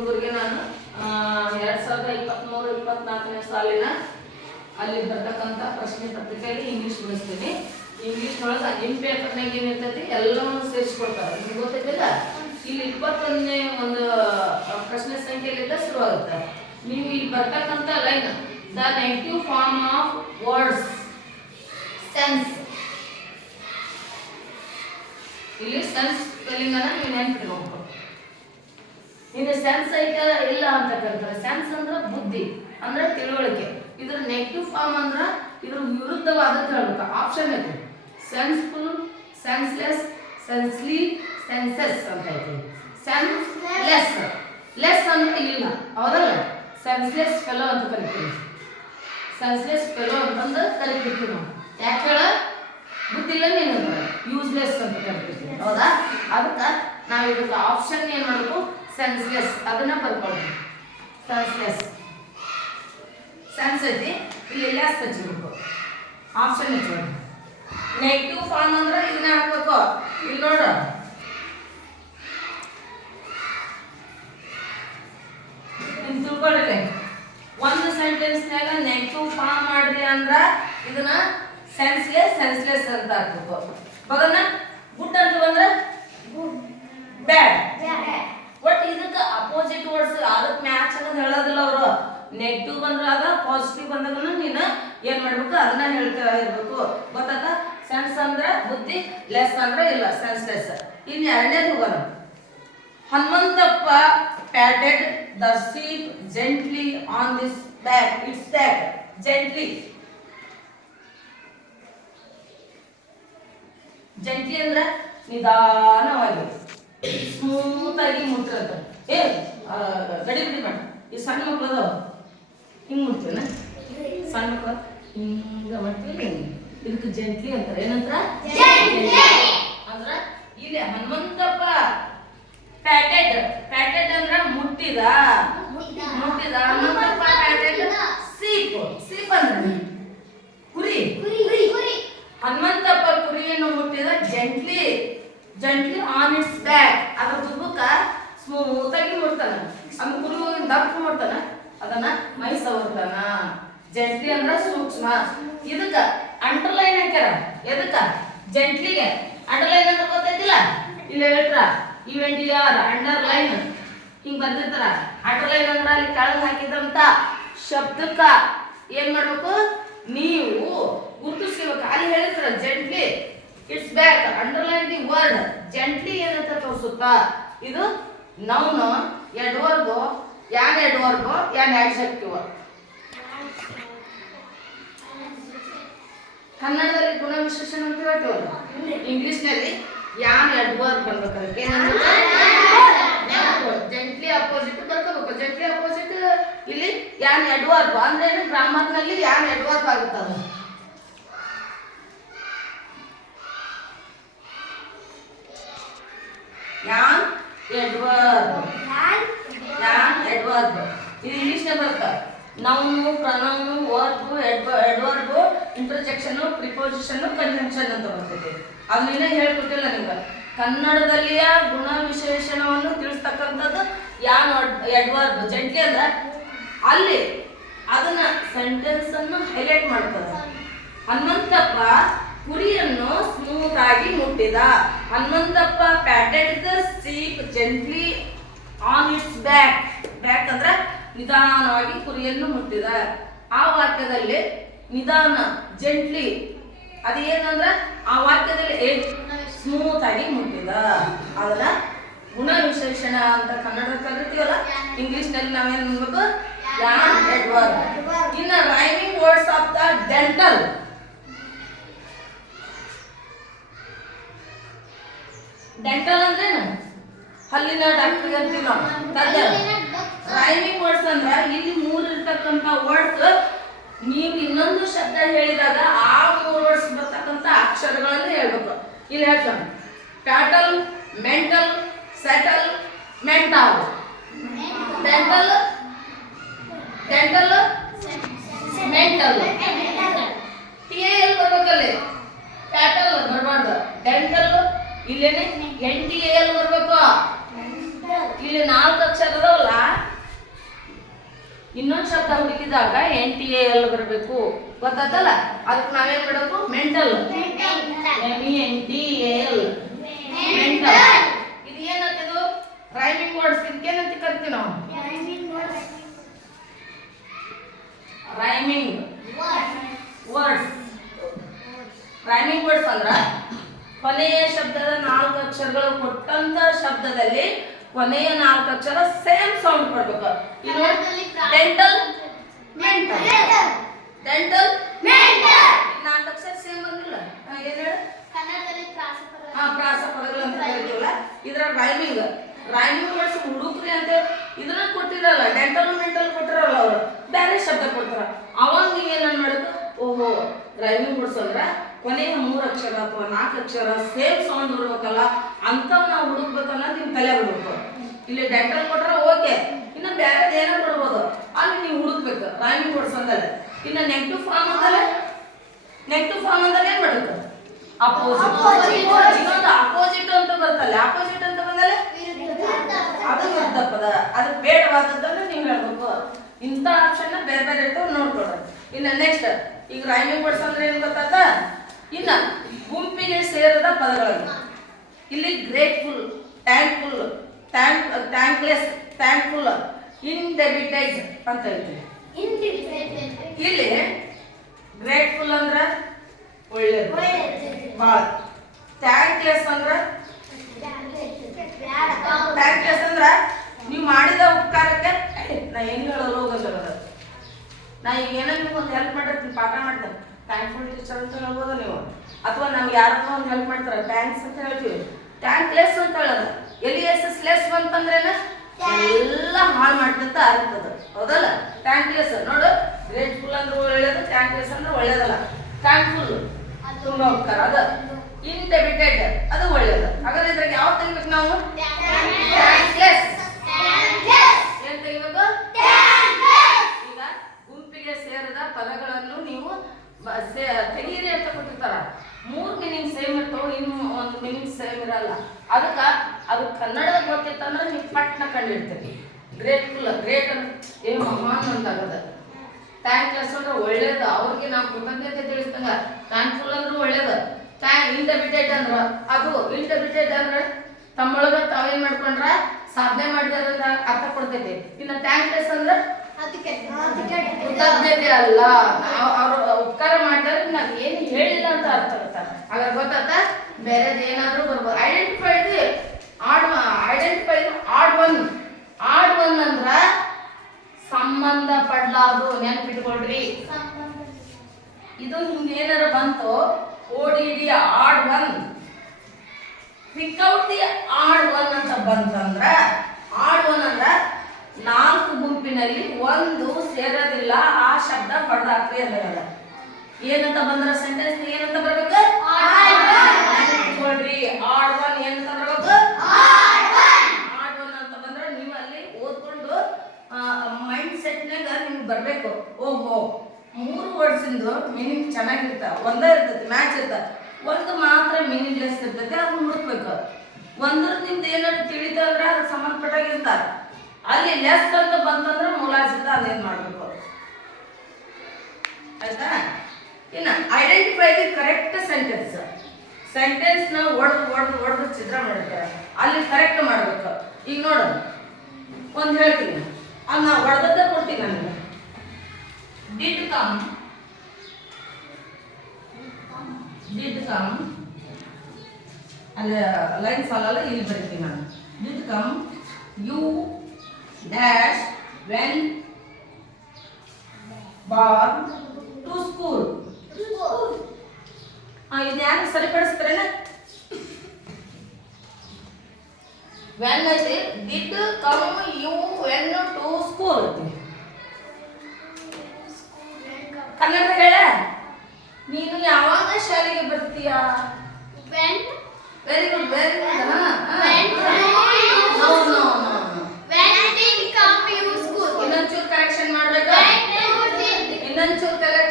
ಹುಡುಗರಿಗೆ ನಾನು ಎರಡ್ ಸಾವಿರದ ಇಪ್ಪತ್ತ್ಮೂರು ಇಪ್ಪತ್ನಾಲ್ಕನೇ ಸಾಲಿನ ಅಲ್ಲಿ ಬರ್ತಕ್ಕಂಥ ಪ್ರಶ್ನೆ ಪತ್ರಿಕೆಯಲ್ಲಿ ಇಂಗ್ಲೀಷ್ ಬಿಡಿಸ್ತೀನಿ ಇಂಗ್ಲೀಷ್ನೊಳಗೆ ನಿಮ್ಮ ಪೇಪರ್ನಾಗ ಏನಿರ್ತೈತಿ, ಎಲ್ಲವನ್ನು ಸೇರಿಸ್ಕೊಳ್ತಾರೆ. ನಿಮ್ಗೆ ಗೊತ್ತೈತಿಲ್ಲ? ಇಲ್ಲಿ ಇಪ್ಪತ್ತೊಂದನೇ ಒಂದು ಪ್ರಶ್ನೆ ಸಂಖ್ಯೆಯಲ್ಲಿಂದ ಶುರುವಾಗುತ್ತೆ. ನೀವು ಇಲ್ಲಿ ಬರ್ತಕ್ಕಂಥ line the negative form of words sense ಇಲ್ಲಿ ಸೆನ್ಸ್ ಸ್ಪೆಲ್ಲಿಂಗನ್ನು ನೀವು ನೆನ್ಪಿಟ್ಕೋಬೇಕು. ಇನ್ನು ಸೆನ್ಸ್ ಐತ ಇಲ್ಲ ಅಂತ ಕರೀತಾರೆ ಸೆನ್ಸ್ ಅಂದ್ರೆ ಬುದ್ಧಿ, ಅಂದ್ರೆ ತಿಳುವಳಿಕೆ. ಇದ್ರ ನೆಗೆಟಿವ್ ಫಾರ್ಮ್ ಅಂದ್ರೆ ಇದ್ರ ವಿರುದ್ಧವಾದದ್ದು ಹೇಳ್ಬೇಕು. ಆಪ್ಷನ್ ಐತೆ. ಸೆನ್ಸ್ಫುಲ್ ಸೆನ್ಸ್ಲೆಸ್ ಸೆನ್ಸ್ಲಿ ಸೆನ್ಸಸ್ ಅಂತ ಐತಿ. ಸೆನ್ಸ್ಲೆಸ್ ಲೆಸ್ ಅಂದ್ರೆ ಇಲ್ಲ. ಹೌದಲ್ಲ? ಸೆನ್ಸ್ಲೆಸ್ ಫೆಲೋ ಅಂತ ಕರಿತೀವಿ. ಸೆನ್ಸ್ಲೆಸ್ ಫೆಲೋ ಅಂತಂದು ಕರಿತಿರ್ತೀವಿ ನಾವು. ಯಾಕೆ ಹೇಳ? ಬುದ್ಧಿಲ್ಲ ನೀನು ಯೂಸ್ಲೆಸ್ ಅಂತ ಕರಿತೀವಿ ಹೌದಾ? ಅದಕ್ಕೆ ನಾವು ಇದಕ್ಕೆ ಆಪ್ಷನ್ ಏನು ಮಾಡಬೇಕು? ಸೆನ್ಸ್ಲೆಸ್ ಅದನ್ನ ಬರ್ಕೊಳ್ಳಿ ಸೆನ್ಸ್ಲೆಸ್ ಸೆನ್ಸ್ ಐತಿ. ಇಲ್ಲಿ ಲೆಸ್ ಹಚ್ಬೇಕು ಆಪ್ಷನ್ ಹಚ್ಬೇಕು ನೆಗೆಟಿವ್ ಫಾರ್ಮ್ ಅಂದ್ರೆ ಇದನ್ನ ಹಾಕ್ಬೇಕು. ಇಲ್ಲಿ ನೋಡು. ನಿಮ್ ತಿಳ್ಕೊಳ್ಳಿ ಒಂದು ಸೆಂಟೆನ್ಸ್ನಾಗ ನೆಗೆಟಿವ್ ಫಾರ್ಮ್ ಮಾಡ್ರಿ ಅಂದ್ರೆ ಇದನ್ನ ಸೆನ್ಸ್ಲೆಸ್ ಸೆನ್ಸ್ಲೆಸ್ ಅಂತ ಹಾಕ್ಬೇಕು. ಬಗನ ಗುಡ್ ಅಂತ ಬಂದ್ರೆ ಬ್ಯಾಡ್ ಒಟ್ ಅಪೋಸಿಟ್ ವರ್ಡ್ಸ್ ಅದಕ್ಕೆ ಮ್ಯಾಚ್ ಅನ್ನೋದು ಹೇಳೋದಿಲ್ಲ ಅವರು. ನೆಗೆಟಿವ್ ಬಂದಾಗ ಪಾಸಿಟಿವ್ ಬಂದಾಗನು ನೀನು ಏನ್ ಮಾಡ್ಬೇಕು? ಅದನ್ನ ಹೇಳ್ತಾ ಇರ್ಬೇಕು. ಗೊತ್ತಾತ? ಸೆನ್ಸ್ ಅಂದ್ರೆ ಬುದ್ಧಿ ಲೆಸ್ ಅಂದ್ರೆ ಇಲ್ಲ ಸೆನ್ಸ್ಲೆಸ್ ಇನ್ನು ಎರಡನೇದು ಹೋಗೋಣ. Hanumanthappa patted the sheep gently on this back its back gently gently ಅಂದ್ರೆ ನಿಧಾನವಾಗಿ. ಸ್ಮೂತ್ ಆಗಿ ಮುಟ್ಟಿರತ್ತ ಏ ಗಡಿ ಬಿಡಿ ಮಾಡಿ. ಈ ಸಣ್ಣ ಮಕ್ಳು ಅದಾವ. ಹಿಂಗ್ ಸಣ್ಣ ಮಕ್ಳು? ಹಿಂಗ ಮಾಡ್ತೀವಿ ಇದಕ್ಕೆ ಜೆಂಟ್ಲಿ ಅಂತಾರೆ. ಏನಂತಾರ? ಅಂದ್ರ ಇಲ್ಲಿ ಹನುಮಂತಪ್ಪ ಪ್ಯಾಟೆಡ್ ಪ್ಯಾಟೆಡ್ ಅಂದ್ರ ಮುಟ್ಟಿದ. ಮುಟ್ಟಿದ. ಹನುಮಂತಪ್ಪ ಪ್ಯಾಟೆಡ್ ಸೀಪ್ ಸೀಪ್ ಅಂದ್ರೆ ಕುರಿ. ಹನುಮಂತಪ್ಪ ಕುರಿಯನ್ನು ಮುಟ್ಟಿದ gently gently on its back ಅದ್ರ ದುಬ್ಬಕ್ಕ ಸ್ಮೂತ್ ಆಗಿ ಮುಟ್ತಾನ ಅದ್ ಕುರಿ ಹೋಗಿ ದಪ್ಪ ಮಾಡ್ತಾನ ಅದನ್ನ ಮೈ ಸವರ್ತಾನ ಜೆಂಟ್ಲಿ ಅಂದ್ರ ಸೂಕ್ಷ್ಮ ಇದಕ್ಕ ಅಂಡರ್ಲೈನ್ ಹಾಕ್ಯಾರ. ಎದಕ್ಕ? ಜೆಂಟ್ಲಿಗೆ ಅಂಡರ್ಲೈನ್ ಅಂದ್ರೆ ಗೊತ್ತೈತಿಲ್ಲ? ಇಲ್ಲಿ ಹೇಳ್ತಾರ? ಇವೆಂಟ್ ಯಾರ್ ಅಂಡರ್ಲೈನ್ ಹಿಂಗ್ ಬಂದಿರ್ತಾರ ಅಂಡರ್ಲೈನ್ ಅಂದ್ರೆ ಅಲ್ಲಿ ಕೆಳಗೆ ಹಾಕಿದಂತ ಶಬ್ದಕ್ಕ ಏನ್ ಮಾಡ್ಬೇಕು? ನೀವು ಗುರುತಿಸ್ಕೋಬೇಕು. ಅಲ್ಲಿ ಹೇಳಿದ್ರ gently its back underline the word gently ಏನಂತ ತೋರಿಸುತ್ತಾ? ಇದು ನೌನ್ ಎಡ್ವರ್ಗು ಯಾನ್ ಎಡ್ವರ್ಗು ಯಾನ್ ಆಡ್ಸೆಕ್ಟಿವ್ ಕನ್ನಡದಲ್ಲಿ ಗುಣ ವಿಶೇಷಣ ಅಂತ ಹೇಳ್ತೀವಲ್ಲ? ಇಂಗ್ಲಿಷ್ನಲ್ಲಿ ಯಾನ್ ಎಡ್ವರ್ಗ್ ಬರ್ಬೇಕು ಜೆಂಟ್ಲಿ ಅಪೋಸಿಟ್ ಬರ್ಕೋಬೇಕು. ಜೆಂಟ್ಲಿ ಅಪೋಸಿಟ್ ಇಲ್ಲಿ ಯಾನ್ ಎಡ್ವರ್ಗ್ ಅಂದ್ರೆ ಗ್ರಾಮರ್ನಲ್ಲಿ ಯಾನ್ ಎಡ್ವರ್ಗ್ ಆಗುತ್ತದೆ ಅದು? ಯಾನ್ ಎಡ್ವರ್ಬ್ ಯಾನ್ ಎಡ್ವರ್ಗ್ ಇದು ಇಂಗ್ಲಿಷ್ನಲ್ಲಿ ಬರುತ್ತೆ. ನೌನು ಪ್ರನೌನು ವರ್ಬ್ ಎಡ್ವ ಎಡ್ವರ್ಬು ಇಂಟರ್ಜೆಕ್ಷನ್ ಪ್ರಿಪೋಸಿಷನ್ ಕನ್ಜಂಕ್ಷನ್ ಅಂತ ಬರ್ತೈತಿ. ಅದನ್ನ ಹೇಳ್ಕೊಟ್ಟಿಲ್ಲ ನಿಮ್ಗೆ. ಕನ್ನಡದಲ್ಲಿಯ ಗುಣ ವಿಶೇಷಣವನ್ನು ತಿಳಿಸ್ತಕ್ಕಂಥದ್ದು ಯಾನ್ ಎಡ್ವರ್ಡ್ ಜಂಟಿ ಅಂದ್ರೆ ಅಲ್ಲಿ ಅದನ್ನ ಸೆಂಟೆನ್ಸ್ ಅನ್ನು ಹೈಲೈಟ್ ಮಾಡ್ತದೆ. ಹನುಮಂತಪ್ಪ ಕುರಿಯನ್ನು ಸ್ಮೂತ್ ಆಗಿ ಮುಟ್ಟಿದ. Hanumanthappa patted the sheep gently on its back back ಅಂದ್ರೆ ನಿಧಾನವಾಗಿ ಕುರಿಯನ್ನು ಮುಟ್ಟಿದ. ಆ ವಾಕ್ಯದಲ್ಲಿ ನಿಧಾನ ಜೆಂಟ್ಲಿ ಅದು ಏನಂದ್ರೆ ಆ ವಾಕ್ಯದಲ್ಲಿ ಸ್ಮೂತ್ ಆಗಿ ಮುಟ್ಟಿದ. ಅದನ್ನ ಗುಣ ವಿಶೇಷಣ ಅಂತ ಕನ್ನಡ ಕರಿತೀವಲ್ಲ ಇಂಗ್ಲಿಷ್ನಲ್ಲಿ ನಾವೇನ್ ಅನ್ಬೇಕು ಎಡ್ವರ್ಡ್. ಇನ್ನ rhyming words of the dental dental ಅಂದ್ರೇನು? ಹಲ್ಲಿನ ಡಾಕ್ಟರ್ ಅಂತೀವಿ ನಾವು ರೈಮಿಂಗ್ ವರ್ಡ್ಸ್ ಅಂದ್ರೆ ಇಲ್ಲಿ ಮೂರು ಇರ್ತಕ್ಕಂಥ ವರ್ಡ್ಸ್ ನೀವು ಇನ್ನೊಂದು ಶಬ್ದ ಹೇಳಿದಾಗ ಆ ಮೂರು ವರ್ಡ್ಸ್ ಬರ್ತಕ್ಕಂಥ ಅಕ್ಷರಗಳನ್ನು ಹೇಳ್ಬೇಕು. ಇಲ್ಲಿ ಹೇಳ್ತಾನೆ petal mental settle mental ಟೆಂಟಲ್ ಟೆಂಟಲ್ mental T L ಬರ್ಬೇಕಲ್ಲಿ. ಪ್ಯಾಟಲ್ ಬರಬಾರ್ದು. ಡೆಂಟಲ್ ಇಲ್ಲೇನೆ ಎನ್ ಟಿ ಎಲ್ ಬರ್ಬೇಕು. ಇಲ್ಲಿ ನಾಲ್ಕು ಅಕ್ಷರ ಅದಾವಲ್ಲ ಕೂಡಿದಾಗ ಎನ್ ಟಿ ಎ ಎಲ್ ಬರಬೇಕು. ಗೊತ್ತಾತಲ್ಲ? ಅದಕ್ಕೆ ನಾವೇನ್ ಬಿಡಬೇಕು mental M E N T L mental ಇದು ಏನಂತಿದು ರೈಮಿಂಗ್ ವರ್ಡ್ಸ್ ಇದಕ್ಕೇನಂತ ಕರಿತೀವಿ ನಾವು? ರೈಮಿಂಗ್ ವರ್ಡ್ಸ್ ರೈಮಿಂಗ್ ವರ್ಡ್ಸ್ ಅಂದ್ರ ಕೊನೆಯ ಶಬ್ದದ ನಾಲ್ಕು ಅಕ್ಷರಗಳು ಕೊಟ್ಟಂತ ಶಬ್ದದಲ್ಲಿ ಕೊನೆಯ ನಾಲ್ಕು ಅಕ್ಷರ ಸೇಮ್ ಸೌಂಡ್ ಕೊಡ್ಬೇಕು. ಇದು ಡೆಂಟಲ್ ಮೆಂಟಲ್ ಡೆಂಟಲ್ ನಾಲ್ಕು ಅಕ್ಷರ ಸೇಮ್ ಬಂದಿಲ್ಲ. ಏನು ಹೇಳು? ಹಾ ಪ್ರಾಸ ಪದಗಳು ಅಂತ ಕರಿತೀವಲ್ಲ ಇದ್ರ ರೈಮಿಂಗ್ ರೈಮಿಂಗ್ ವರ್ಡ್ಸ್ ಹುಡುಕ್ರಿ ಅಂತ ಇದನ್ನ ಕೊಟ್ಟಿರಲ್ಲ ಡೆಂಟಲ್ ಮೆಂಟಲ್ ಕೊಟ್ಟಿರಲ್ಲ ಅವರು. ಬೇರೆ ಶಬ್ದ ಕೊಡ್ತಾರ. ಅವಾಗ ನೀವ್ ಏನ್ ಮಾಡ್ಬೇಕು? ಓಹೋ ರೈಮಿಂಗ್ ವರ್ಡ್ಸ್ ಅಂದ್ರ ಕೊನೆಯ ಮೂರು ಅಕ್ಷರ ಅಥವಾ ನಾಲ್ಕು ಅಕ್ಷರ ಸೇಮ್ ಸೌಂಡ್ ಬರ್ಬೇಕಲ್ಲ ಅಂಥವ್ ನಾವು ಹುಡುಕ್ಬೇಕಲ್ಲ ನಿಮ್ಮ ತಲೆ ಬಿಡ್ಬೇಕು ಇಲ್ಲಿ ಡೆಂಟಲ್ ಕೊಟ್ರ ಓಕೆ ಇನ್ನು ಬೇರೆ ಏನೋ ಕೊಡ್ಬೋದು. ಅಲ್ಲಿ ನೀವು ಹುಡುಕ್ಬೇಕು. ರೈಮಿಂಗ್ ವರ್ಡ್ಸ್ ಇನ್ನು ನೆಗೆಟಿವ್ ಫಾರ್ಮ್ ಅಂದರೆ ನೆಗೆಟಿವ್ ಫಾರ್ಮ್ ಅಂದ್ರೆ ಏನು ಮಾಡಬೇಕು ಅಪೋಸಿಟ್ ಅಪೋಸಿಟ್ ಅಂತ ಬರ್ತಲ್ಲ ಅಪೋಸಿಟ್ ಅಂತ ಬಂದಲ್ಲ? ಅದು ತಪ್ಪದ ಪದ. ಅದು ಬೇಡವಾದದ್ದನ್ನು ನೀವು ಹೇಳ್ಬೇಕು. ಇಂಥ ಆಪ್ಷನ್ ಬೇರೆ ಬೇರೆ ಇರ್ತವೆ ನೋಡ್ಕೊಳ್ಳೋದು ಇನ್ನು ನೆಕ್ಸ್ಟ್ ಈಗ ರೈಮಿಂಗ್ ವರ್ಡ್ಸ್ ಅಂದ್ರೆ ಏನು ಗೊತ್ತಾತ ಇನ್ನ ಗುಂಪಿಗೆ ಸೇರಿದ ಪದಗಳನ್ನು. ಇಲ್ಲಿ grateful thankful thank thankless thankful indebted ಅಂತ ಹೇಳ್ತೀವಿ. ಇಲ್ಲಿ ಗ್ರೇಟ್ಫುಲ್ ಅಂದ್ರ ಒಳ್ಳೇದು. ಭಾಳ ಥ್ಯಾಂಕ್ಲೆಸ್ ಅಂದ್ರ ಥ್ಯಾಂಕ್ಲೆಸ್ ಅಂದ್ರ ನೀವು ಮಾಡಿದ ಉಪಕಾರಕ್ಕೆ ನಾ ಹೆಂಗ್ ಹೇಳೋದು? ಹೋಗೋದು ನಾ ಈಗ ಏನೋ ನಿಮ್ಗೆ ಒಂದು ಹೆಲ್ಪ್ ಮಾಡಿರ್ತೀನಿ ಪಾಠ ಮಾಡ್ತೇನೆ. ಥ್ಯಾಂಕ್ಫುಲ್ ಟೀಚರ್ ಅಂತ ಹೇಳ್ಬೋದು ನೀವು? ಅಥವಾ ನಮ್ಗೆ ಯಾರನ್ನೋ ಒಂದು ಹೆಲ್ಪ್ ಮಾಡ್ತಾರೆ? ಥ್ಯಾಂಕ್ಸ್ ಅಂತ ಹೇಳ್ತೀವಿ. ಥ್ಯಾಂಕ್ಲೆಸ್ ಅಂತ ಹೇಳೋದು. ಎಲ್ಲಿ ಎಸ್ ಎಸ್ ಲೆಸ್ ಬಂತಂದ್ರೇನ? ಎಲ್ಲ ಹಾಳು ಮಾಡ್ತಂತ ಆಗ್ತದೆ. ಹೌದಲ್ಲ? ಥ್ಯಾಂಕ್ಲೆಸ್ ನೋಡು ಗ್ರೇಟ್ಫುಲ್ ಅಂದ್ರೆ ಒಳ್ಳೇದು ಥ್ಯಾಂಕ್ಲೆಸ್ ಅಂದ್ರೆ ಒಳ್ಳೇದಲ್ಲ. ಥ್ಯಾಂಕ್ಫುಲ್ ತುಂಬಾ ಉಪಕಾರ. ಅದು ಇನ್ಡೆಬಿಟೆಡ್ ಅದು ಒಳ್ಳೇದು. ಹಾಗಾದ್ರೆ ಇದ್ರಾಗ ಯಾವ ತೆಗಿಬೇಕು ನಾವು? ಥ್ಯಾಂಕ್ಲೆಸ್ ಏನ್ ತೆಗಿಬೇಕು? ಈಗ ಗುಂಪಿಗೆ ಸೇರಿದ ಪದಗಳನ್ನು ನೀವು ತೆಗೀರಿ ಅಂತ ಕೊಟ್ಟಿರ್ತಾರ. ಮೂರು ಮೀನಿಂಗ್ ಸೇಮ್ ಇರ್ತಾವ, ಇನ್ನು ಒಂದು ಮೀನಿಂಗ್ ಸೇಮ್ ಇರಲ್ಲ. ಅದಕ್ಕೆ, ಅದು ಕನ್ನಡದಾಗ ಗೊತ್ತಿತ್ತಂದ್ರೆ ನೀವು ಪಟ್ನ ಕಂಡಿಡ್ತೀರಿ. ಗ್ರೇಟ್ಫುಲ್ ಗ್ರೇಟ್ ಅಂದ್ರೆ ಏನು ಮಹಾನ್ ಅಂತಾಗದ. ಥ್ಯಾಂಕ್ಲೆಸ್ ಅಂದ್ರೆ ಒಳ್ಳೇದು. ಅವ್ರಿಗೆ ನಾವು ಕೃತಜ್ಞತೆ ತಿಳಿಸ್ತಂಗ. ಥ್ಯಾಂಕ್ಫುಲ್ ಅಂದ್ರೆ ಒಳ್ಳೇದು. ಥ್ಯಾಂಕ್ ಇಂಟರ್ಬಿಟೆಡ್ ಅಂದ್ರ, ಅದು ಇಂಟರ್ಬಿಟೆಡ್ ಅಂದ್ರೆ ತಮ್ಮೊಳಗ ತಾವೇನ್ ಮಾಡ್ಕೊಂಡ್ರ, ಸಾಧನೆ ಮಾಡಿದಾರ ಅರ್ಥ ಕೊಡ್ತೈತಿ. ಇನ್ನು ಥ್ಯಾಂಕ್ಲೆಸ್ ಅಂದ್ರೆ ಕೃತಜ್ಞತೆ ಅಲ್ಲ. ಅವ್ರು ಉಪಕಾರ ಮಾಡಿದ್ರೆ ನಾವು ಏನು ಹೇಳಿಲ್ಲ ಅಂತ ಅರ್ಥ ಆಗ ಹಾಗಾದ್ರೆ ಗೊತ್ತಾತ ಬೇರೆದು ಏನಾದರೂ ಬರ್ಬೋದು. Identified odd identify odd one odd one ಅಂದ್ರ ಸಂಬಂಧ ಪಡ್ಲಾರ್ದು ನೆನ್ಪಿಟ್ಕೊಳ್ರಿ. ಇದು ಹಿಂಗ ಏನಾರ ಬಂತು ಓಡಿಡಿ odd one pick out the odd one ಅಂತ ಬಂತಂದ್ರ ಆಡ್ ಒನ್ ಅಂದ್ರ ನಾಲ್ಕು ಗುಂಪಿನಲ್ಲಿ ಒಂದು ಸೇರೋದಿಲ್ಲ, ಆ ಶಬ್ದ ಪಡ್ದಾಕ್ರಿ ಅಂದಾಗ ಏನಂತ ಬಂದ್ರ ಸೆಂಟೆನ್ಸ್ ಏನಂತ ಬರ್ಬೇಕು? ನೋಡ್ರಿ, ಆಡ್ ಒನ್ ಏನಂತ ಬರ್ಬೇಕು? ಆಡ್ ಒನ್ ಅಂತ ಬಂದ್ರ ನೀವು ಅಲ್ಲಿ ಓದ್ಕೊಂಡು ಮೈಂಡ್ ಸೆಟ್ನಾಗ ನಿಮ್ಗೆ ಬರ್ಬೇಕು. ಓಹೋ, ಮೂರು ವರ್ಡ್ಸ್ ಇಂದು ಮೀನಿಂಗ್ ಚೆನ್ನಾಗಿರ್ತಾವ ಒಂದೇ ಇರ್ತೈತಿ ಮ್ಯಾಚ್ ಇರ್ತಾವ ಒಂದು ಮಾತ್ರ ಮೀನಿಂಗ್ ಲೆಸ್ ಇರ್ತೈತಿ ಅದನ್ನ ಹುಡುಕ್ಬೇಕು. ಒಂದ್ರ ನಿಮ್ದು ಏನಾದ್ರು ತಿಳಿತಂದ್ರೆ ಅದಕ್ಕೆ ಸಂಬಂಧಪಟ್ಟಾಗಿರ್ತಾರ ಅಲ್ಲಿ ಲೆಸ್ ಅಂತ ಬಂತಂದ್ರೆ ಮುಲಾಜಿತ ಅದೇನು ಮಾಡಬೇಕು? ಆಯ್ತಾ? ಇನ್ನು ಐಡೆಂಟಿಫೈ ದಿ ಕರೆಕ್ಟ್ ಸೆಂಟೆನ್ಸ್ ಸೆಂಟೆನ್ಸ್ನ ಒಡೆದು ಒಡೆದು ಒಡೆದು ಚಿತ್ರ ಮಾಡಿರ್ತಾರೆ. ಅಲ್ಲಿ ಕರೆಕ್ಟ್ ಮಾಡ್ಬೇಕು. ಈಗ ನೋಡು. ಒಂದು ಹೇಳ್ತೀನಿ. ಅದು ನಾ ಕೊಡ್ತೀನಿ ನನಗೆ. ಡಿಡ್ ಕಮ್ ಡಿಡ್ ಕಮ್ ಅಲ್ಲಿ ಲೈನ್ ಸಾಲಲ್ಲ ಇಲ್ಲಿ ಬರ್ತೀನಿ ನಾನು. Did come you dash when bar to school ಇದು ಯಾರು ಸರಿಪಡಿಸ್ತಾರೇನ ವೆನ್ ಐತಿ did come you when to school Kannada ಹೇಳ ನೀನು ಯಾವಾಗ ಶಾಲೆಗೆ ಬರ್ತೀಯ very good very good no no no ಇನ್ನೊಂಚೂರು मिलनचोर कला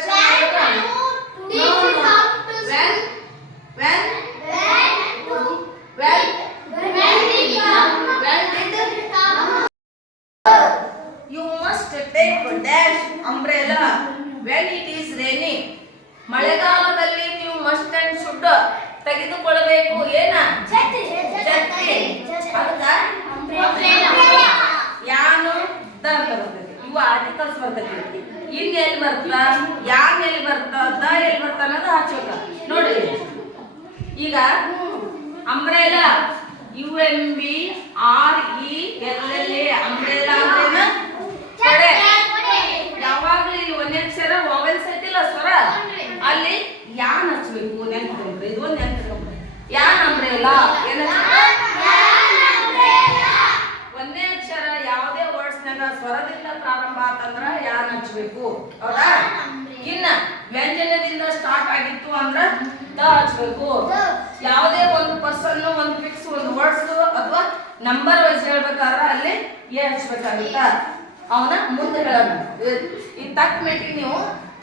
R E L L A umbrella ಅಂದ್ರೇನ? ಕೊಡೆ. ಯಾವಾಗ್ಲೂ ಇಲ್ಲಿ ಒಂದೇ ಅಕ್ಷರ ವಾವೆಲ್ಸ್ ಐತಿಲ್ಲ ಸ್ವರ? ಅಲ್ಲಿ ಯಾನ್ ಹಚ್ಬೇಕು? ನೆನ್ಪಿಟ್ಕೊಂಡ್ರಿ ಇದು ಒಂದು ನೆನ್ಪಿಟ್ಕೊಂಡ್ರಿ ಯಾನ್ ಅಂಬ್ರೆಲಾ? ಏನ ಒಂದೇ ಅಕ್ಷರ ಯಾವುದೇ ವರ್ಡ್ಸ್ ನಾಗ ಸ್ವರದಿಂದ ಪ್ರಾರಂಭ ಆತಂದ್ರ ಯಾನ್ ಹಚ್ಬೇಕು? ಹೌದಾ? ಇನ್ನ ವ್ಯಂಜನದಿಂದ ಸ್ಟಾರ್ಟ್ ಆಗಿತ್ತು ಅಂದ್ರ ದ ಹಚ್ಬೇಕು. ಯಾವುದೇ ಒಂದು ಪರ್ಸನ್ ಒಂದು ಫಿಕ್ಸ್ ಒಂದು ವರ್ಡ್ಸ್ ಅಥವಾ ನಂಬರ್ ವೈಸ್ ಹೇಳ್ಬೇಕಾದ್ರೆ ಅಲ್ಲಿ ಎ ಹಚ್ಬೇಕಾಗುತ್ತ. ಅವನ ಮುಂದೆ ಹೇಳಬೇಕು ಈ ತಕ್ಕ ಮೆಟ್ಟಿಗೆ ನೀವು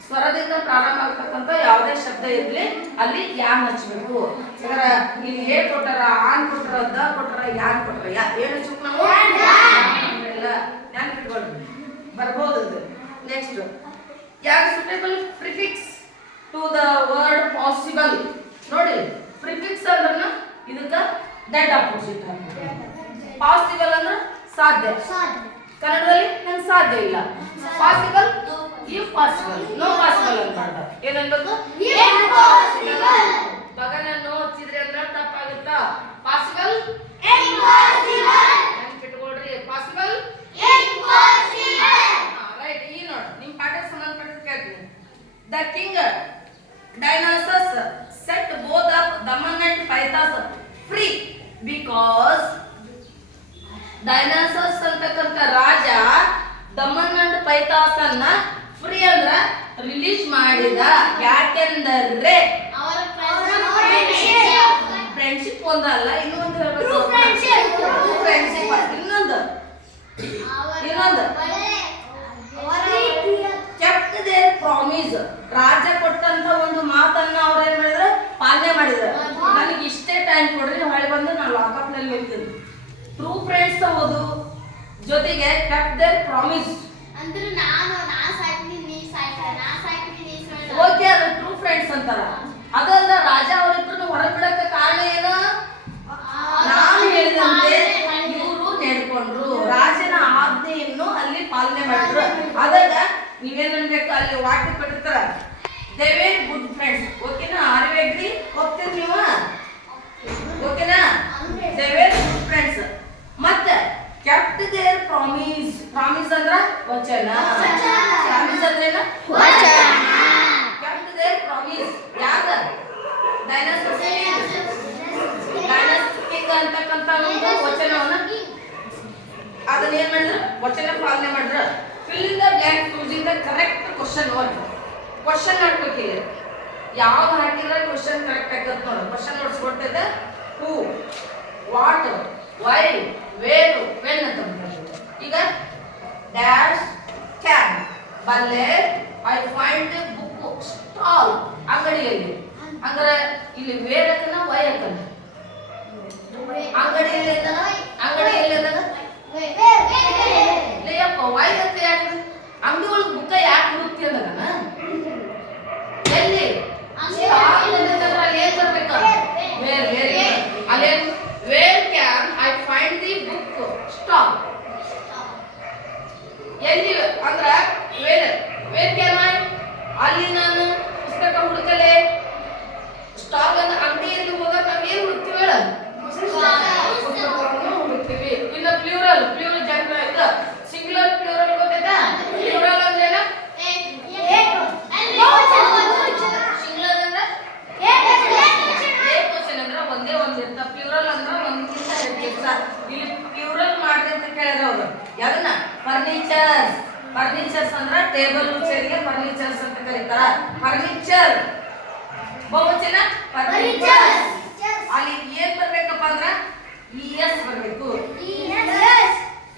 ಸ್ವರದಿಂದ ಪ್ರಾರಂಭ ಆಗ್ತಕ್ಕಂಥ ಯಾವುದೇ ಶಬ್ದ ಇರಲಿ ಅಲ್ಲಿ ಯಾನ್ ಹಚ್ಬೇಕು. ಯಾಕಂದ್ರ ನೀವು ಹೇ ಕೊಟ್ಟಾರ ಆನ್ ಕೊಟ್ಟಾರ ದ ಕೊಟ್ಟಾರ ಯಾನ್ ಕೊಟ್ರ ಯಾ ಏನ್ ಹಚ್ಬೇಕು ನಾವು? ಇಲ್ಲ ನೆನ್ಪಿಟ್ಕೊಳ್ರಿ ಬರ್ಬೋದು ಇದು. ನೆಕ್ಸ್ಟ್ ಯಾರು suitable prefix to the word possible ನೋಡಿ ಪ್ರಿಫಿಕ್ಸ್ ಇದಕ್ಕೆ ಇದಕ್ಕ ಅಪೋಸಿಟ್ ಆಪೋಸಿಟ್ ಪಾಸಿಬಲ್ ಅಂದ್ರೆ ಸಾಧ್ಯ. ಕನ್ನಡದಲ್ಲಿ ನಂಗೆ ಸಾಧ್ಯ ಇಲ್ಲ. Possible if possible no possible ಅಂತ ಏನಂತದ್ದು ಏನನ್ಬೇಕು ಮಗನ ನೋ ಹಚ್ಚಿದ್ರೆ ಅಂದ್ರೆ ತಪ್ಪಾಗುತ್ತಾ? ಪಾಸಿಬಲ್ ನೆನ್ಪಿಟ್ಕೊಳ್ರಿ ಪಾಸಿಬಲ್ ರೈಟ್ ಈ ನೋಡಿ ನಿಮ್ ಪಾಠಕ್ಕೆ ಸಂಬಂಧಪಟ್ಟಿದ್ದು ಕೇಳ್ತೀನಿ the king Dionysius set both of Damon and Pythias free because Dionysius ಅಂತಕ್ಕಂಥ ರಾಜ ದಮನ್ ಅಂಡ್ ಪೈಥಾಸ್ ಅನ್ನ ಫ್ರೀ ಅಂದ್ರ ರಿಲೀಸ್ ಮಾಡಿದ ಯಾಕೆಂದರೆ ಫ್ರೆಂಡ್ಶಿಪ್ ಒಂದಲ್ಲ ಇನ್ನೊಂದು ಹೇಳ್ಬೇಕು True friendship. True friendship. ಇನ್ನೊಂದು ಇನ್ನೊಂದು ಕೆಪ್ಟ್ ದೇರ್ ಪ್ರಾಮಿಸ್ ರಾಜ ಕೊಟ್ಟಂತ ಒಂದು ಮಾತನ್ನ ಅವ್ರ ಏನ್ ಮಾಡಿದ್ರು ಪಾಲನೆ ಮಾಡಿದ್ರು ನನಗೆ ಇಷ್ಟೇ ಟೈಮ್ ಕೊಡ್ರಿ ಹೊಳೆ ಬಂದು ನಾನು ಲಾಕಪ್ನಲ್ಲಿ ಇರ್ತೀನಿ ಟ್ರೂ ಫ್ರೆಂಡ್ಸ್ ಓದು ಜೊತೆಗೆ ಕೆಪ್ಟ್ ದೇರ್ ಪ್ರಾಮಿಸ್ ಅಂದ್ರೆ ನಾನು ನಾ ಸಾಯ್ತೀನಿ ನೀ ಸಾಯ್ತಾ ನಾ ಸಾಯ್ತೀನಿ ನೀ ಸಾಯ್ತಾ ಓಕೆ ಅದು ಟ್ರೂ ಫ್ರೆಂಡ್ಸ್ ಅಂತಾರ. ಅದಲ್ಲ ರಾಜ ಅವರಿಬ್ರು ಹೊರಗೆ ಬಿಡಕ್ಕೆ ಕಾರಣ ಏನು? ನಾನು ಹೇಳಿದಂತೆ ಇವರು ನೆಡ್ಕೊಂಡ್ರು ರಾಜನ ಆಜ್ಞೆಯನ್ನು ಅಲ್ಲಿ ಪಾಲನೆ ಮಾಡಿದ್ರು. ಅದಾಗ ನೀವೇನ್ ಅನ್ಬೇಕು? ಅಲ್ಲಿ ವಾಕ್ಯ ಪಟ್ಟಿರ್ತಾರ ದೇ ವೇರ್ ಗುಡ್ ಫ್ರೆಂಡ್ಸ್ ಓಕೆನಾ ಆರ್ ಯು ಅಗ್ರಿ ಹೋಗ್ತೀರಿ ನೀವು? ಓಕೆನಾ ದೇ ವೇರ್ ಗುಡ್ ಫ್ರೆಂಡ್ಸ್ ಮತ್ತೆ ಕೆಪ್ಟ್ ದೇರ್ ಪ್ರಾಮಿಸ್ ಪ್ರಾಮಿಸ್ ಅಂದ್ರ ವಚನ ವಚನ. ಪ್ರಾಮಿಸ್ ಅಂದ್ರೇನ ಕೆಪ್ಟ್ ದೇರ್ ಪ್ರಾಮಿಸ್ ಯಾಕ ಡೈನೋಸರ್ ಡೈನೋಸರ್ ಅಂತಕ್ಕಂಥ ಒಂದು ವಚನವನ್ನ ಅದನ್ನ ಏನ್ ಮಾಡಿದ್ರು? ವಚನ ಪಾಲನೆ ಮಾಡ್ರ fill the blank using the correct question word question ಹಾಕ್ಬೇಕಿಲ್ಲ ಯಾವ ಹಾಕಿದ್ರೆ ಕ್ವಶನ್ ಕರೆಕ್ಟ್ ಆಗತ್ತೆ ನೋಡು. ಕ್ವಶನ್ ವರ್ಡ್ಸ್ ಕೊಡ್ತಿದ್ದೆ who what why where when ಅಂತ ಈಗ ಡ್ಯಾಶ್ ಬಲ್ಲೆ I find the book stall ಅಂಗಡಿಯಲ್ಲಿ. ಅಂದ್ರೆ ಇಲ್ಲಿ ವೇರ್ ವಯಕನ. ಅಂಗಡಿಯಲ್ಲಿ ಅಂಗಡಿಯಲ್ಲಿ ಲೇಯಪ್ಪ ವೈ ಅಂತ ಯಾಕೆ ಅಂಗಡಿ ಒಳಗೆ ಬುಕ್ಕ ಯಾಕೆ ಹುಡುಕ್ತಿ ಅಂದಾಗ ಎಲ್ಲಿ? ಸ್ಟಾಲ್ ಅಲ್ಲಿ ನಾನು ಪುಸ್ತಕ ಹುಡುಕಲೆ ಸ್ಟಾಲ್ ಅನ್ನ ಅಂಗಡಿಯಲ್ಲಿ ಹೋದಾಗ ನಾವು ಏನ್ ಹುಡುಕ್ತೀವಿ ಹೇಳ ಪುಸ್ತಕವನ್ನು ಹುಡುಕ್ತೀವಿ ಇನ್ನು ಪ್ಲೂರಲ್ ಪ್ಲೂರಲ್ ಜನ ಇದು ಸಿಂಗ್ಯುಲರ್ ಪ್ಲೂರಲ್ ಗೊತ್ತೈತಾ ಪ್ಲೂರಲ್ ಅಂದ್ರೆ ಏನು ಸಿಂಗ್ಯುಲರ್ ಅಂದ್ರೆ ಏಕವಚನ ಅಂದ್ರೆ ಒಂದೇ ಒಂದ್ ಇರ್ತ ಪ್ಲೂರಲ್ ಅಂದ್ರೆ ಒಂದ್ಕಿಂತ ಹೆಚ್ಚಿರ್ತ ಇಲ್ಲಿ ಪ್ಲೂರಲ್ ಮಾಡಿದೆ ಅಂತ ಕೇಳಿದ್ರೆ ಅವರು ಯಾವ್ದನ್ನ ಫರ್ನಿಚರ್ಸ್ ಫರ್ನಿಚರ್ಸ್ ಅಂದ್ರೆ ಟೇಬಲ್ ಚೇರ್ಗೆ ಫರ್ನಿಚರ್ಸ್ ಅಂತ ಕರೀತಾರ ಫರ್ನಿಚರ್ ಬಹುವಚನ ಫರ್ನಿಚರ್ ಅಲ್ಲಿ ಏನ್ ಬರ್ಬೇಕಪ್ಪ ಅಂದ್ರ ಇ ಎಸ್ ಬರ್ಬೇಕು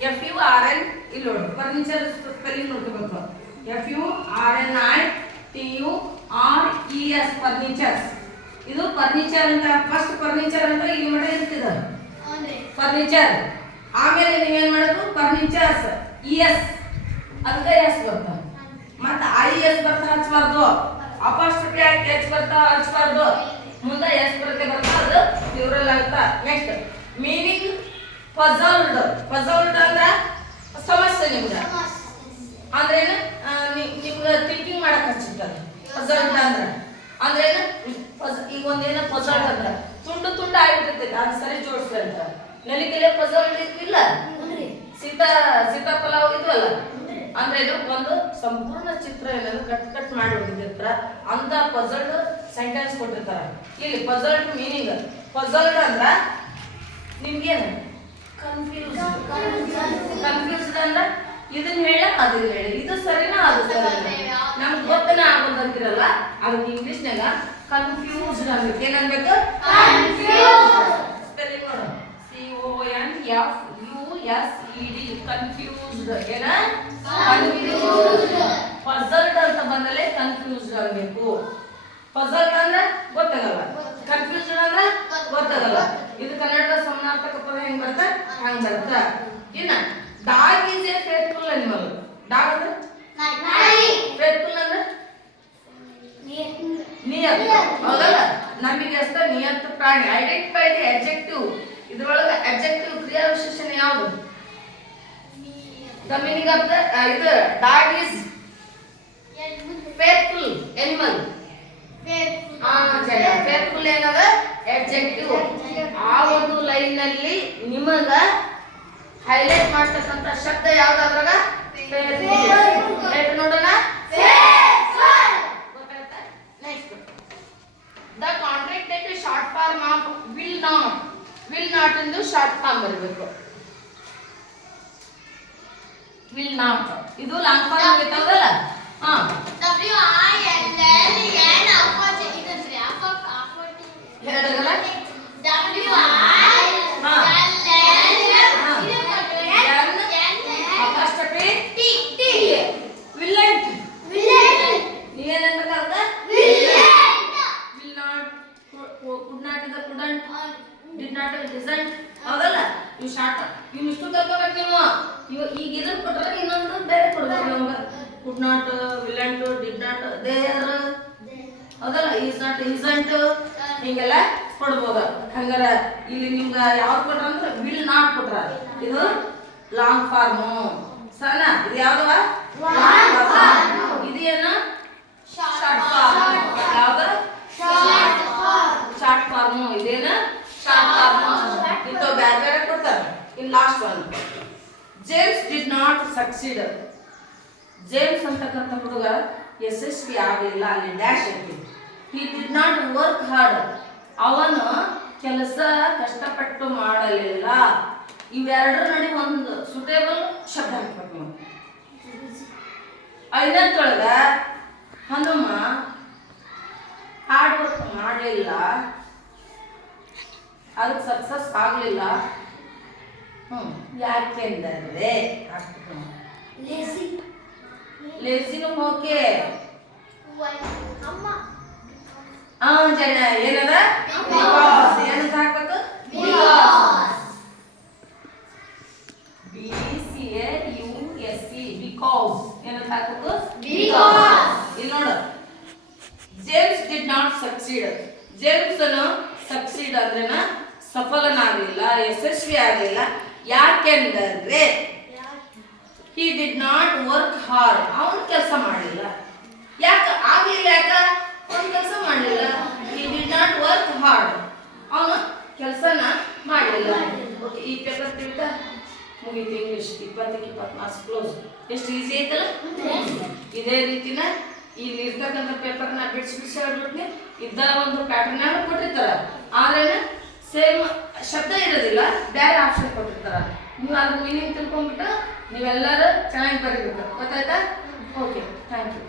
ಎಫ್ ಯು ಆರ್ ಎನ್ ಇಲ್ಲಿ ಫರ್ನಿಚರ್ ಸ್ಪೆಲ್ಲಿಂಗ್ ನೋಡ್ಕೋಬೇಕು F U R N I T U R E S furnitures ಇದು ಫರ್ನಿಚರ್ ಅಂತ ಫಸ್ಟ್ ಫರ್ನಿಚರ್ ಅಂತ ಇಲ್ಲಿ ಮಟ್ಟ ಇರ್ತಿದ. ಫರ್ನಿಚರ್ ಆಮೇಲೆ ನೀವೇನ್ ಮಾಡೋದು? ಫರ್ನಿಚರ್ಸ್ ಇ ಎಸ್ ಅದಕ್ಕೆ ಎಸ್ ಬರ್ತಾವ ಮತ್ತೆ ಐ ಎಸ್ ಬರ್ತಾ ಹಚ್ಬಾರ್ದು ಅಪಾಸ್ಟ್ರಫಿ ಹಾಕಿ ಎಚ್ ಬರ್ತಾ ಹಚ್ಬಾರ್ದು ಮುಂದೆ ಎಸ್ ಬರುತ್ತೆ ಬರ್ತಾ ಅದು ಆಗ್ತಾ ನೆಕ್ಸ್ಟ್ ಮೀನಿಂಗ್ ಪಜಲ್ಡ್ ಪಜಲ್ಡ್ ಅಂದ್ರ ಸಮಸ್ಯೆ. ನಿಮ್ಗೆ ನಿ- ನಿಮ್ಗೆ ಥಿಂಕಿಂಗ್ ಮಾಡಕ್ ಹಚ್ಚಿರ್ತದೆ ಪಜಲ್ ಅಂದ್ರೆ. ಅಂದ್ರೇನು ಪಜ- ಈಗ ಒಂದೇನ ಪಜಲ್ ಅಂದ್ರೆ. ತುಂಡು ತುಂಡು ಆಗ್ಬಿಟ್ಟಿರ್ತೈತೆ. ಅದ್ ಸರಿ ಜೋಡಿಸ್ರಿ ಅಂತ. ಪಜಲ್ ಇಲ್ಲ. ಸೀತಾ ಸೀತಾಫಲ ಇದ್ವಲ್ಲ? ಅಂದ್ರೆ? ಇದು ಒಂದು ಸಂಪೂರ್ಣ ಚಿತ್ರ ಏನಂದ್ರೆ ಕಟ್ ಕಟ್ ಮಾಡಿ ಅಂತ ಪಜಲ್ಡ್ ಸೆಂಟೆನ್ಸ್ ಕೊಟ್ಟಿರ್ತಾರ. ಇಲ್ಲಿ ಪಜಲ್ಡ್ ಮೀನಿಂಗ್ ಪಜಲ್ಡ್ ಅಂದ್ರ ನಿಮ್ಗೇನು? ಕನ್ಫ್ಯೂಸ್ ಕನ್ಫ್ಯೂಸ್ಡ್ ಅಂದ್ರೆ ಇದನ್ನ ಹೇಳ ಅದನ್ನ ಹೇಳ. ಇದು ಸರಿನಾ ಅದು ಸರಿನಾ? ನಮ್ಗೆ ಗೊತ್ತನ ಆಗೋದಂತಿರಲ್ಲ ಅದಕ್ಕೆ ಇಂಗ್ಲಿಷ್ನಾಗ ಕನ್ಫ್ಯೂಸ್ಡ್ ಅನ್ಬೇಕು ಏನನ್ಬೇಕು? ಸ್ಪೆಲ್ಲಿಂಗ್ ನೋಡು C O N F U S E D confused ಏನ? ಕನ್ಫ್ಯೂಸ್ಡ್ ಪಜಲ್ಡ್ ಅಂತ ಬಂದಲೆ ಕನ್ಫ್ಯೂಸ್ಡ್ ಅನ್ಬೇಕು ಪಜಲ್ಡ್ ಅಂದ್ರೆ ಗೊತ್ತಾಗಲ್ಲ. ಕನ್ಫ್ಯೂಸ್ಡ್ ಅಂದ್ರೆ ಗೊತ್ತಾಗಲ್ಲ. ಇದು ಕನ್ನಡದ ಸಮಾನಾರ್ಥಕ ಪದ ಹೆಂಗ್ ಬರ್ತ ಹಂಗ್ ಬರ್ತ ಇನ್ನ dog is a faithful animal dog ಅಂದ್ರೆ? ಫೇತ್ಫುಲ್ ಅಂದ್ರೆ? ನಿಯತ್. ಹೌದಲ್ಲ? ನಂಬಿಕೆಸ್ತ ನಿಯತ್ ಪ್ರಾಣಿ. ಐಡೆಂಟಿಫೈ ದಿ ಅಡ್ಜೆಕ್ಟಿವ್ ಇದ್ರೊಳಗೆ ಅಡ್ಜೆಕ್ಟಿವ್ ಕ್ರಿಯಾ ವಿಶೇಷಣ ಯಾವುದು? ದ ಮೀನಿಂಗ್ ಆಫ್ ದ ಇದು dog is faithful animal faithful ಏನದ? ಅಡ್ಜೆಕ್ಟಿವ್ ಆ ಒಂದು ಲೈನ್ನಲ್ಲಿ ನಿಮಗ ಹೈಲೈಟ್ ಮಾಡ್ತಕ್ಕಂತ ಶಬ್ದ ಯಾವ್ದಾದ್ರಾಗ? ನೋಡೋಣ. The next the contracted short form of will not will not ಎಂದು ಶಾರ್ಟ್ ಫಾರ್ಮ್ ಬರಬೇಕು. ವಿಲ್ ನಾಟ್ ಇದು ಲಾಂಗ್ ಫಾರ್ಮ್ ಆಗೈತವಲ್ಲ ಹಾ. ಹೇಳೋದಲ್ಲ ಅಪಾಸ್ಟ್ರಫಿ ವಿಲ್ಲಂಟ್ ನೀವೇನನ್ಬೇಕಾದ ವಿಲ್ ನಾಟ್ ಕುಡ್ ನಾಟ್ ಇದ ಕುಡಂಟ್ ಡಿಡ್ ನಾಟ್ ಡಿಸಂಟ್ ಹೌದಲ್ಲ ಇವು ಶಾರ್ಟ್ ಇವು ಇಷ್ಟು ಕಲ್ಕೋಬೇಕು ನೀವು ಇವು ಈಗ ಇದನ್ನ ಕೊಟ್ರೆ ಇನ್ನೊಂದು ಬೇರೆ ಕೊಡ್ಬೇಕು ನಮ್ಗೆ could not won't did not there ಹೌದಲ್ಲ ಈಸ್ ನಾಟ್ ಈಸಂಟ್ ಹಿಂಗೆಲ್ಲ ಕೊಡ್ಬೋದು ಹಂಗಾರ ಇಲ್ಲಿ ನಿಮ್ಗೆ ಯಾವ್ದು ಕೊಟ್ರ ಅಂದ್ರೆ ವಿಲ್ ನಾಟ್ ಕೊಟ್ರ ಇದು ಲಾಂಗ್ ಫಾರ್ಮು ಸಣ್ಣ ಇದು ಯಾವ್ದವ ಇದು ಏನು ಶಾರ್ಟ್ ಫಾರ್ಮ್ ಯಾವ್ದು ಶಾರ್ಟ್ ಫಾರ್ಮು ಇದೇನು ಶಾರ್ಟ್ ಫಾರ್ಮು ಇಂಥವು ಬೇರೆ ಬೇರೆ ಕೊಡ್ತಾರೆ in last one James did not succeed James ಅಂತಕ್ಕಂಥ ಹುಡುಗ ಯಶಸ್ವಿ ಆಗಲಿಲ್ಲ, ಅಲ್ಲಿ ಡ್ಯಾಶ್ ಐತಿ he did not work hard ಅವನು ಕೆಲಸ ಕಷ್ಟಪಟ್ಟು ಮಾಡಲಿಲ್ಲ. ಇವೆರಡರ ನಡುವೆ ಒಂದು ಸುಟೇಬಲ್ ಶಬ್ದ ಹಾಕ್ಬೇಕು ನೀವು ಐದತ್ತೊಳಗ ಹನುಮ ಹಾರ್ಡ್ ವರ್ಕ್ ಮಾಡಲಿಲ್ಲ ಅದಕ್ಕೆ ಸಕ್ಸಸ್ ಆಗಲಿಲ್ಲ. ಹ್ಞೂ ಯಾಕೆಂದರೆ ನಾವು. ಲೇಸಿನೂ ಓಕೆ ಆ ಜನ ಏನದ? ಬಿಕಾಸ್ ಏನಂತ ಹಾಕ್ಬೇಕು? B C A U S C because ಏನಂತ ಹಾಕ್ಬೇಕು? Because. ಇಲ್ಲಿ ನೋಡು. James did not succeed James succeed ಅಂದ್ರೇನ ಸಫಲನಾಗಲಿಲ್ಲ ಯಶಸ್ವಿ ಆಗಲಿಲ್ಲ ಯಾಕೆಂದರೆ he did not work hard ಅವನು ಕೆಲಸ ಮಾಡಲಿಲ್ಲ. ಯಾಕೆ ಆಗಲಿಲ್ಲ ಯಾಕ? ಅವನು ಕೆಲಸ ಮಾಡಲಿಲ್ಲ. He did not work hard ಅವನು ಕೆಲಸನ ಮಾಡಲಿಲ್ಲ. ಓಕೆ ಈ ಪೇಪರ್ ತಿಳಿತ? ಮುಗೀತು ಇಂಗ್ಲಿಷ್ ಇಪ್ಪತ್ತಕ್ಕೆ ಇಪ್ಪತ್ತು ಮಾರ್ಕ್ಸ್ ಕ್ಲೋಸ್ ಎಷ್ಟು ಈಸಿ ಐತಲ್ಲ? ಇದೇ ರೀತಿನ ಇಲ್ಲಿ ಇರ್ತಕ್ಕಂಥ ಪೇಪರ್ನ ಬಿಡಿಸಿ ಬಿಡಿಸಿ ಹೇಳ್ಬಿಟ್ಟು ಇದ್ದ ಒಂದು ಪ್ಯಾಟರ್ನ್ ಕೊಟ್ಟಿರ್ತಾರ? ಆದ್ರೆ ಸೇಮ್ ಶಬ್ದ ಇರೋದಿಲ್ಲ. ಬೇರೆ ಆಪ್ಷನ್ ಕೊಟ್ಟಿರ್ತಾರ. ನೀವು ಅದ್ರ ಮೀನಿಂಗ್ ತಿಳ್ಕೊಂಡ್ಬಿಟ್ಟು ನೀವೆಲ್ಲರೂ ಚೆನ್ನಾಗಿ ಬರೀಬೇಕು. ಗೊತ್ತಾಯ್ತಾ? Okay thank you